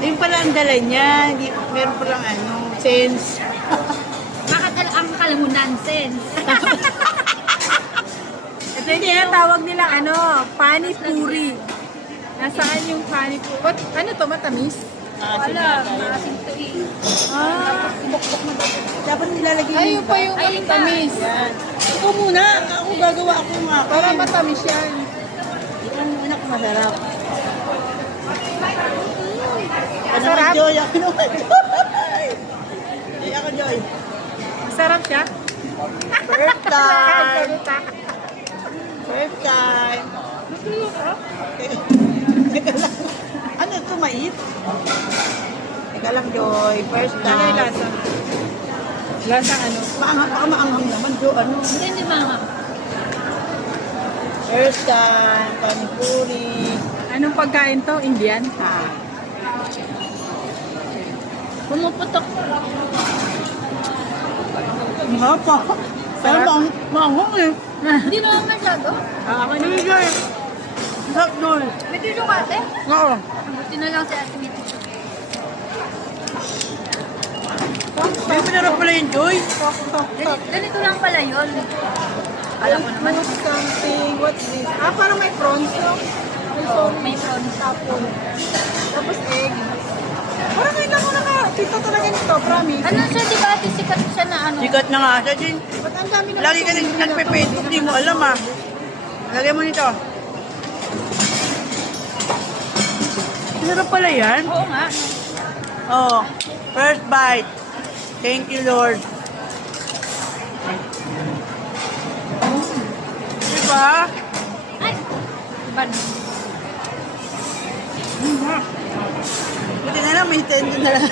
Yung pala ang dala niya. Meron palang ano, sense. Bakit ang akala mo nonsense? Ito yung tinatawag nilang ano, pani puri. Nasaan yung pani puri? What? Ano to, matamis? Wala, maasim to eh. Ah, Dapat nilalagay ayun pa yung Ayun na. tamis. Yan. Ikaw muna. Ako gagawa ako nga. Para matamis yan. Ikaw muna kung masarap. Ano Masarap? Joy? Ako naman, Joy. Joy ako, Joy. Masarap siya. First time. Salita. First time. Teka lang. Ano ito, mais? Teka lang, Joy. First Ano yung time. lasa? Lasa ano? Maanghang naman, Joy. Ano? Hindi mga. First time. Panipuri. Anong pagkain to? Indian? Ah. Pumuputok. Nga pa. Pero maanghang eh. Hindi naman masyado. Ako na. Hindi, Joy. Sarap, Joy. May tissue ka ate? Oo. Buti na lang si ate may tissue. May pinarap pala yung Joy. Ganito lang pala yun. Alam ko naman. Fruit something. What's this? Ah, parang may prawns no? May Oh, sauce. may prawns. Tapon. Tapos egg. Parang ngayon lang ako nakakita talaga nito, promise. Ano siya, di ba ate? Sikat siya na ano? Sikat na nga siya, Jin. Ba't ang dami na Lagi ka nagpe-Facebook, di mo alam ah. Lagay mo nito. Sarap pala yan. Oo nga. Oh, first bite. Thank you, Lord. Diba? Ay! Iba na. Buti na lang, may tendo na lang.